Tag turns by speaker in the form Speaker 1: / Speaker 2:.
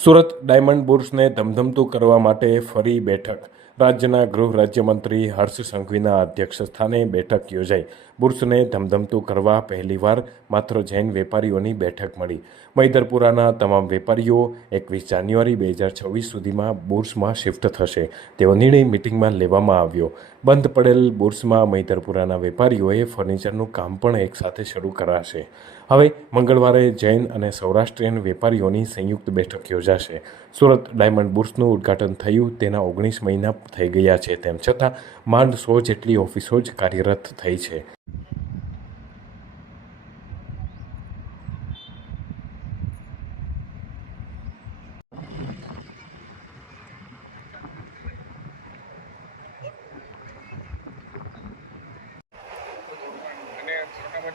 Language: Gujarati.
Speaker 1: સુરત ડાયમંડ બુર્સને ધમધમતું કરવા માટે ફરી બેઠક રાજ્યના ગૃહ રાજ્યમંત્રી હર્ષ સંઘવીના અધ્યક્ષ સ્થાને બેઠક યોજાઈ. બુર્સને ધમધમતું કરવા પહેલીવાર માત્ર જૈન વેપારીઓની બેઠક મળી. મૈદરપુરાના તમામ વેપારીઓ એકવીસ જાન્યુઆરી બે હજાર છવ્વીસ સુધીમાં બુર્સમાં શિફ્ટ થશે. તેવો નિર્ણય મિટિંગમાં લેવામાં આવ્યો. બંધ પડેલ બુર્સમાં મૈદરપુરાના વેપારીઓએ ફર્નિચરનું કામ પણ એકસાથે શરૂ કરાશે. હવે મંગળવારે જૈન અને સૌરાષ્ટ્રીયન વેપારીઓની સંયુક્ત બેઠક યોજાશે. સુરત ડાયમંડ બુર્સનું ઉદ્ઘાટન થયું. તેના ઓગણીસ મહિના થઈ ગયા છે, તેમ છતાં માંડ સો જેટલી ઓફિસો જ કાર્યરત થઈ છે. અને સરખામાં